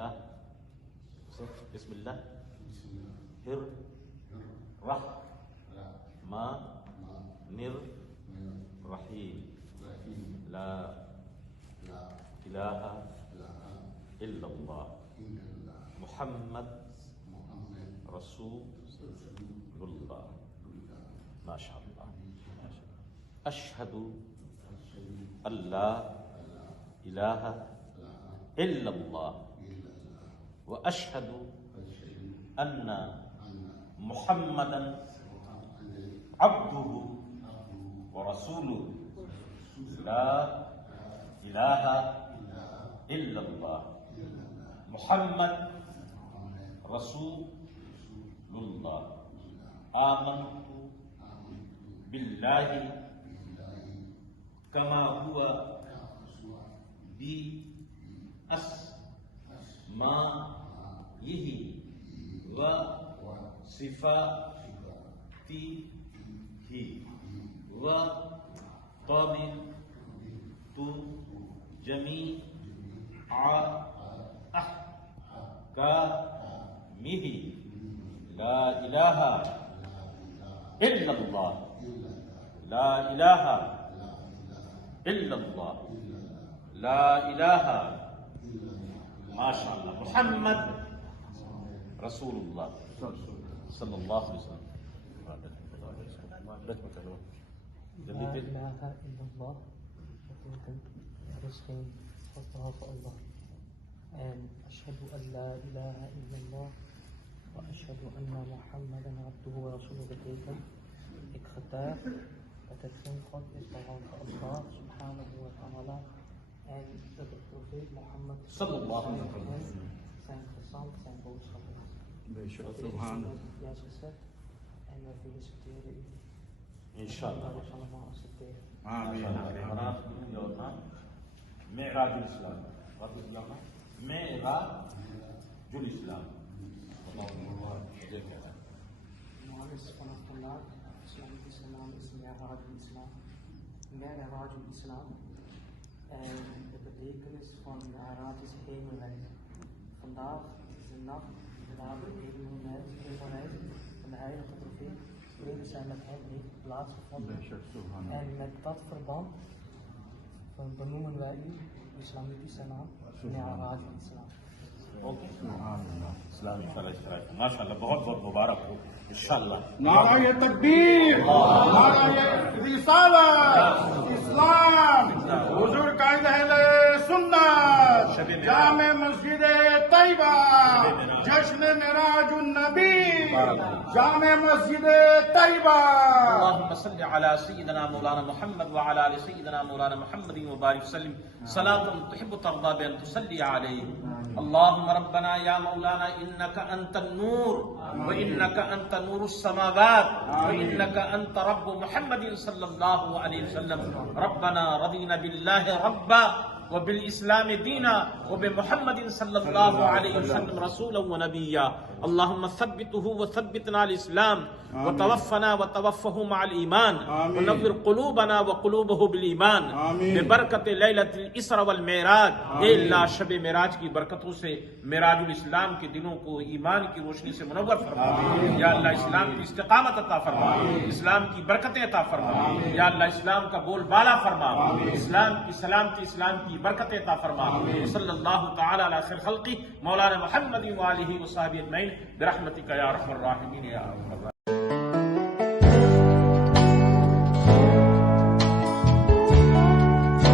बिस्मिल्लाह बिस्मिल्लाह हिर रह मा निर रहीम ला इलाहा इल्लल्लाह मुहम्मद रसूलुल्लाह माशाअल्लाह। अशहदु अल्ला इलाहा इल्लल्लाह व अशहदु अन्ना मुहम्मदन अब्दुहु व रसूलुहु ला इलाहा इल्लल्लाह मुहम्मद रसूलुल्लाह आमन्तु बिल्लाहि कमा हुआ बी अस्माइहि व सिफातिहि व क़बिलतु जमीअ अहकामिहि ला इलाहा इल्लल्लाह ला इलाहा इल्लल्लाह ला इलाहा माशाअल्लाह मुहम्मद रसूलुल्लाह सल्लल्लाहु अलैहि वसल्लम। La ilaha illallah. Er is geen God behalve Allah. En ashhadu an la ilaha illallah. Wa ashhadu anna Muhammadan abduhu wa rasuluhu betekent. Ik getuig dat er geen God is behalve Allah subhanahu wa ta'ala. En dat de profeet Mohammed sallallahu alaihi wasallam zijn gezant, zijn boodschap is. Subhanallah. Juist gezegd. En we feliciteren u. इंशाअल्लाह allemaal accepteren. Merajul Islam Merajul Islam naam is vanaf vandaag, islamitische naam is Mi'rajul Islam. Mi'rajul Islam. En de betekenis van Mi'raj is hemelreis. Vandaag is de nacht waar de hemelreis van de heilige profeet, vrede zijn met hem, heeft plaatsgevonden. En met dat verband benoemen wij u, islamitische naam, Mi'rajul Islam. इस्लाम माशाअल्लाह बहुत बहुत मुबारक हो इंशाअल्लाह। नाराए तकबीर, नाराए रिसालत, इस्लाम, हुजूर कायद अहले सुन्नत, जामे मस्जिद तैयबा, जश्न मिराजुन नबी, जामे मस्जिद तैयबा। अल्लाहुम्मा सल्लि अला सय्यिदना मौलाना मुहम्मद व अला आलि सय्यिदना मौलाना मुहम्मद व बारिक वसल्लिम सलातन तुहिब्बु तर्दा बिन तुसल्ली अलैहि। अल्लाहुम्मा रब्बना या मौलाना इन्नका अंतन नूर व इन्नका अंत नूरुस समावात व इन्नका अंत रब्बु मुहम्मदिन सल्लल्लाहु अलैहि वसल्लम। रब्बना रदीना बिल्लाहि रब्बा व बिल इस्लाम दीना व बि मुहम्मदिन सल्लल्लाहु अलैहि वसल्लम रसूलन व नबिय्या। अल्लाहुम्मा सब्बितहु व सब्बितना अल इस्लाम व तवफ़्फ़ना व तवफ़्फ़हु मअल ईमान व नव्विर क़ुलूबना व क़ुलूबहु बिल ईमान बिबरकत लैलतिल इसरा वल मेराज। ए अल्लाह शब मेराज की बरकतों से मेराजुल इस्लाम के दिनों को ईमान की रोशनी से मुनव्वर फरमा। या अल्लाह इस्लाम की इस्तिकामत अता फरमा, इस्लाम की बरकतें अता फरमा। या अल्लाह इस्लाम का बोलबाला फरमा, इस्लाम की सलामती, इस्लाम की बरकतें अता फरमा। सल्लल्लाहु तआला अला खैर खल्क़ी मौलाना मुहम्मद व आलिहि व सहबिहि अजमईन बिरहमतिका या अरहमर राहिमीन या